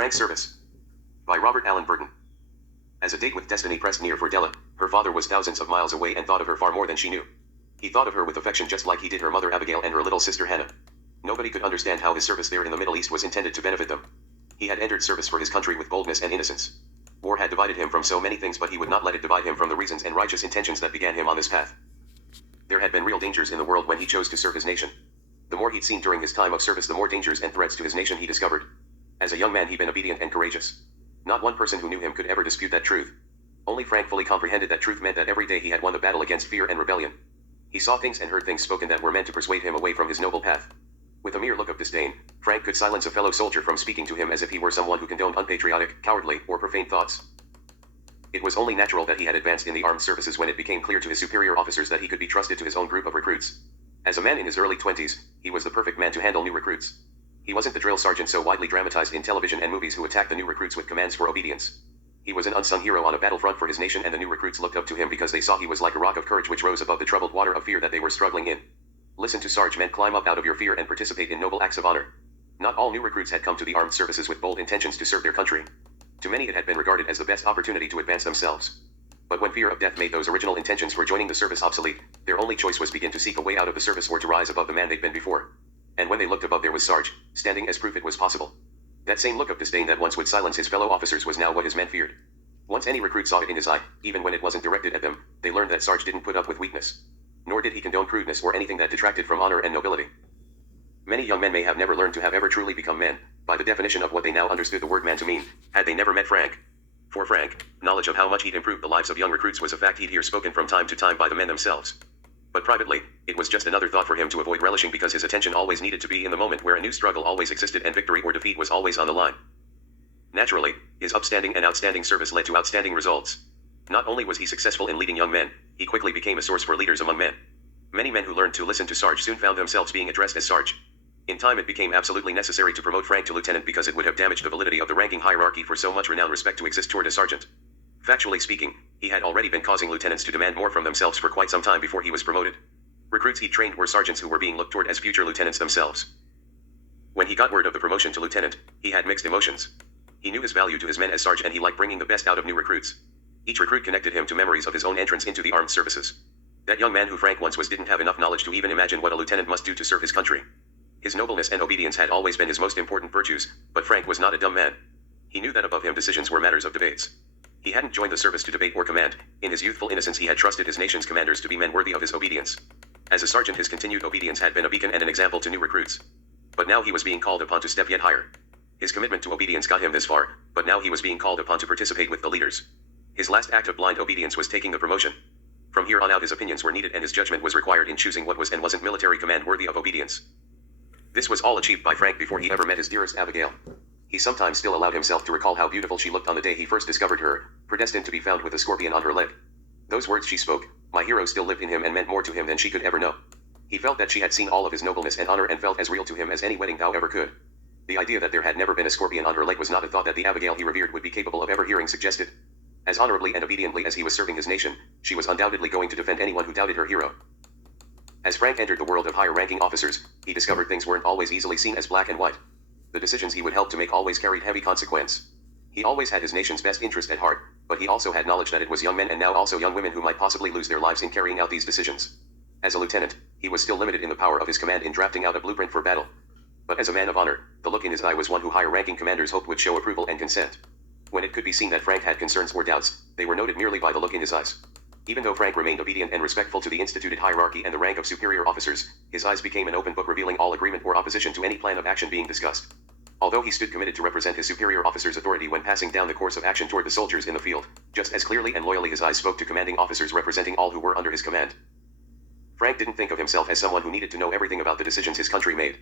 Frank's Service by Robert Allen Burton. As a date with destiny pressed near for Della, her father was thousands of miles away and thought of her far more than she knew. He thought of her with affection just like he did her mother Abigail and her little sister Hannah. Nobody could understand how his service there in the Middle East was intended to benefit them. He had entered service for his country with boldness and innocence. War had divided him from so many things, but he would not let it divide him from the reasons and righteous intentions that began him on this path. There had been real dangers in the world when he chose to serve his nation. The more he'd seen during his time of service, the more dangers and threats to his nation he discovered. As a young man, he'd been obedient and courageous. Not one person who knew him could ever dispute that truth. Only Frank fully comprehended that truth meant that every day he had won the battle against fear and rebellion. He saw things and heard things spoken that were meant to persuade him away from his noble path. With a mere look of disdain, Frank could silence a fellow soldier from speaking to him as if he were someone who condoned unpatriotic, cowardly, or profane thoughts. It was only natural that he had advanced in the armed services when it became clear to his superior officers that he could be trusted to his own group of recruits. As a man in his early 20s, he was the perfect man to handle new recruits. He wasn't the drill sergeant so widely dramatized in television and movies who attacked the new recruits with commands for obedience. He was an unsung hero on a battlefront for his nation, and the new recruits looked up to him because they saw he was like a rock of courage which rose above the troubled water of fear that they were struggling in. Listen to Sarge meant climb up out of your fear and participate in noble acts of honor. Not all new recruits had come to the armed services with bold intentions to serve their country. To many it had been regarded as the best opportunity to advance themselves. But when fear of death made those original intentions for joining the service obsolete, their only choice was begin to seek a way out of the service or to rise above the man they'd been before. And when they looked above, there was Sarge, standing as proof it was possible. That same look of disdain that once would silence his fellow officers was now what his men feared. Once any recruit saw it in his eye, even when it wasn't directed at them, they learned that Sarge didn't put up with weakness. Nor did he condone crudeness or anything that detracted from honor and nobility. Many young men may have never learned to have ever truly become men, by the definition of what they now understood the word man to mean, had they never met Frank. For Frank, knowledge of how much he'd improved the lives of young recruits was a fact he'd hear spoken from time to time by the men themselves. But privately, it was just another thought for him to avoid relishing because his attention always needed to be in the moment where a new struggle always existed and victory or defeat was always on the line. Naturally, his upstanding and outstanding service led to outstanding results. Not only was he successful in leading young men, he quickly became a source for leaders among men. Many men who learned to listen to Sarge soon found themselves being addressed as Sarge. In time it became absolutely necessary to promote Frank to lieutenant because it would have damaged the validity of the ranking hierarchy for so much renowned respect to exist toward a sergeant. Factually speaking, he had already been causing lieutenants to demand more from themselves for quite some time before he was promoted. Recruits he trained were sergeants who were being looked toward as future lieutenants themselves. When he got word of the promotion to lieutenant, he had mixed emotions. He knew his value to his men as Sarge and he liked bringing the best out of new recruits. Each recruit connected him to memories of his own entrance into the armed services. That young man who Frank once was didn't have enough knowledge to even imagine what a lieutenant must do to serve his country. His nobleness and obedience had always been his most important virtues, but Frank was not a dumb man. He knew that above him decisions were matters of debates. He hadn't joined the service to debate or command. In his youthful innocence he had trusted his nation's commanders to be men worthy of his obedience. As a sergeant his continued obedience had been a beacon and an example to new recruits. But now he was being called upon to step yet higher. His commitment to obedience got him this far, but now he was being called upon to participate with the leaders. His last act of blind obedience was taking the promotion. From here on out his opinions were needed and his judgment was required in choosing what was and wasn't military command worthy of obedience. This was all achieved by Frank before he ever met his dearest Abigail. He sometimes still allowed himself to recall how beautiful she looked on the day he first discovered her, predestined to be found with a scorpion on her leg. Those words she spoke, my hero, still lived in him and meant more to him than she could ever know. He felt that she had seen all of his nobleness and honor and felt as real to him as any wedding vow ever could. The idea that there had never been a scorpion on her leg was not a thought that the Abigail he revered would be capable of ever hearing suggested. As honorably and obediently as he was serving his nation, she was undoubtedly going to defend anyone who doubted her hero. As Frank entered the world of higher-ranking officers, he discovered things weren't always easily seen as black and white. The decisions he would help to make always carried heavy consequence. He always had his nation's best interest at heart, but he also had knowledge that it was young men and now also young women who might possibly lose their lives in carrying out these decisions. As a lieutenant, he was still limited in the power of his command in drafting out a blueprint for battle. But as a man of honor, the look in his eye was one who higher-ranking commanders hoped would show approval and consent. When it could be seen that Frank had concerns or doubts, they were noted merely by the look in his eyes. Even though Frank remained obedient and respectful to the instituted hierarchy and the rank of superior officers, his eyes became an open book revealing all agreement or opposition to any plan of action being discussed. Although he stood committed to represent his superior officers' authority when passing down the course of action toward the soldiers in the field, just as clearly and loyally his eyes spoke to commanding officers representing all who were under his command. Frank didn't think of himself as someone who needed to know everything about the decisions his country made.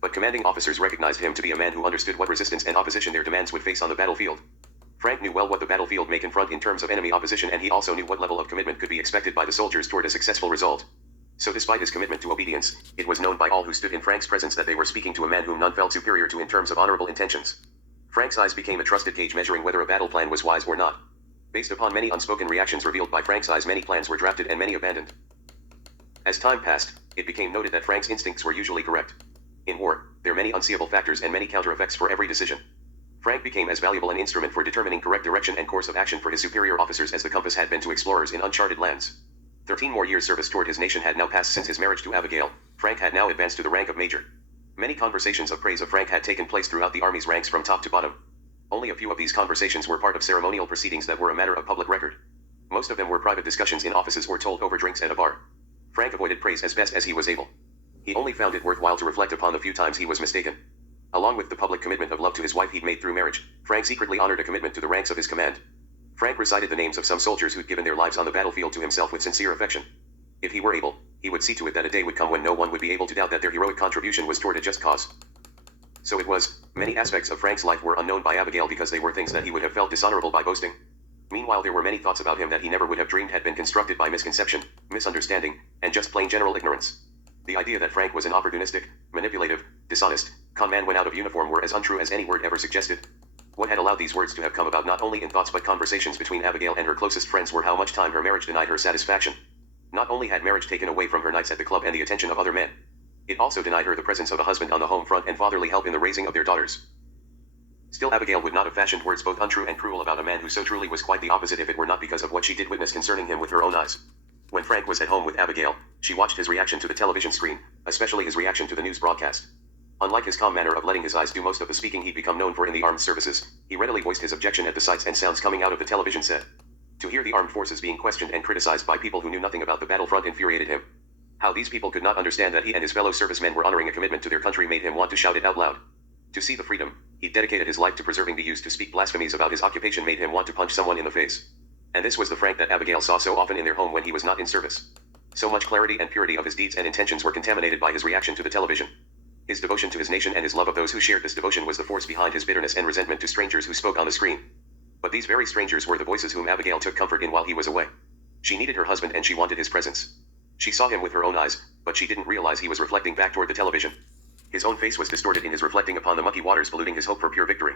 But commanding officers recognized him to be a man who understood what resistance and opposition their demands would face on the battlefield. Frank knew well what the battlefield may confront in terms of enemy opposition, and he also knew what level of commitment could be expected by the soldiers toward a successful result. So despite his commitment to obedience, it was known by all who stood in Frank's presence that they were speaking to a man whom none felt superior to in terms of honorable intentions. Frank's eyes became a trusted gauge measuring whether a battle plan was wise or not. Based upon many unspoken reactions revealed by Frank's eyes, many plans were drafted and many abandoned. As time passed, it became noted that Frank's instincts were usually correct. In war, there are many unseeable factors and many counter effects for every decision. Frank became as valuable an instrument for determining correct direction and course of action for his superior officers as the compass had been to explorers in uncharted lands. 13 more years' service toward his nation had now passed since his marriage to Abigail. Frank had now advanced to the rank of major. Many conversations of praise of Frank had taken place throughout the army's ranks from top to bottom. Only a few of these conversations were part of ceremonial proceedings that were a matter of public record. Most of them were private discussions in offices or told over drinks at a bar. Frank avoided praise as best as he was able. He only found it worthwhile to reflect upon the few times he was mistaken. Along with the public commitment of love to his wife he'd made through marriage, Frank secretly honored a commitment to the ranks of his command. Frank recited the names of some soldiers who'd given their lives on the battlefield to himself with sincere affection. If he were able, he would see to it that a day would come when no one would be able to doubt that their heroic contribution was toward a just cause. So it was. Many aspects of Frank's life were unknown by Abigail because they were things that he would have felt dishonorable by boasting. Meanwhile, there were many thoughts about him that he never would have dreamed had been constructed by misconception, misunderstanding, and just plain general ignorance. The idea that Frank was an opportunistic, manipulative, dishonest, con man when out of uniform were as untrue as any word ever suggested. What had allowed these words to have come about not only in thoughts but conversations between Abigail and her closest friends were how much time her marriage denied her satisfaction. Not only had marriage taken away from her nights at the club and the attention of other men, it also denied her the presence of a husband on the home front and fatherly help in the raising of their daughters. Still, Abigail would not have fashioned words both untrue and cruel about a man who so truly was quite the opposite if it were not because of what she did witness concerning him with her own eyes. When Frank was at home with Abigail, she watched his reaction to the television screen, especially his reaction to the news broadcast. Unlike his calm manner of letting his eyes do most of the speaking he'd become known for in the armed services, he readily voiced his objection at the sights and sounds coming out of the television set. To hear the armed forces being questioned and criticized by people who knew nothing about the battlefront infuriated him. How these people could not understand that he and his fellow servicemen were honoring a commitment to their country made him want to shout it out loud. To see the freedom he dedicated his life to preserving be used to speak blasphemies about his occupation made him want to punch someone in the face. And this was the Frank that Abigail saw so often in their home when he was not in service. So much clarity and purity of his deeds and intentions were contaminated by his reaction to the television. His devotion to his nation and his love of those who shared this devotion was the force behind his bitterness and resentment to strangers who spoke on the screen. But these very strangers were the voices whom Abigail took comfort in while he was away. She needed her husband and she wanted his presence. She saw him with her own eyes, but she didn't realize he was reflecting back toward the television. His own face was distorted in his reflecting upon the mucky waters polluting his hope for pure victory.